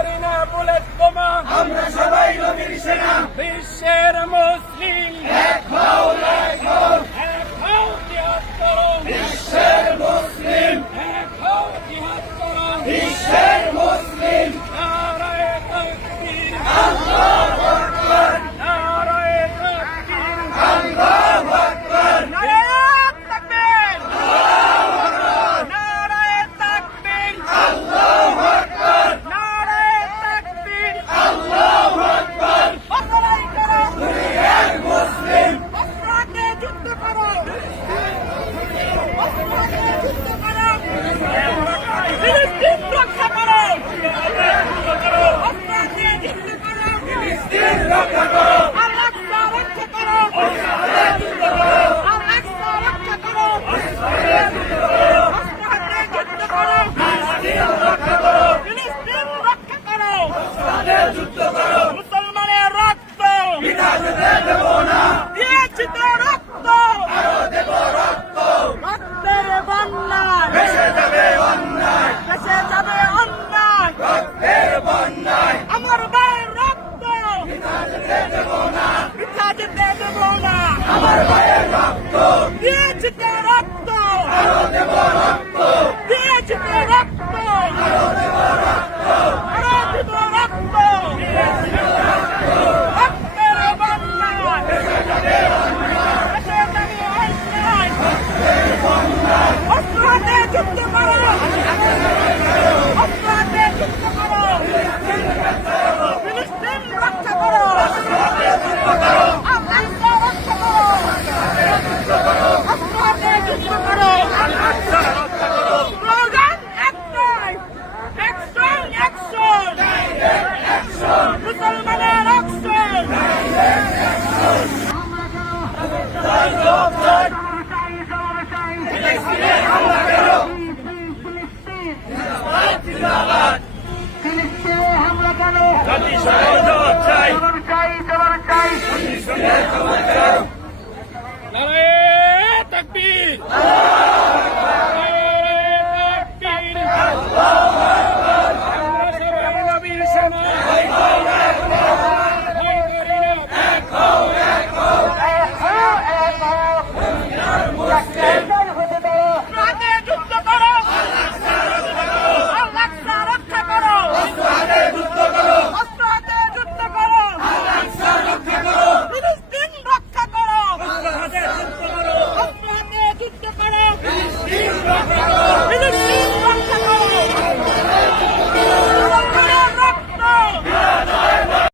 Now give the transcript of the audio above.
পারি না বুলেট বোমা আমরা মুসলমানের রক্ত। দিয়েছি তো রক্ত। রক্তের বন্যায়। ভেসে যাবে অন্যায়। ভেসে যাবে অন্যায় রক্তের বন্যায় আমার ভাইয়ের রক্ত দিয়েছি তো জিন্দাবাদ। জিন্দাবাদ হামলা কেন।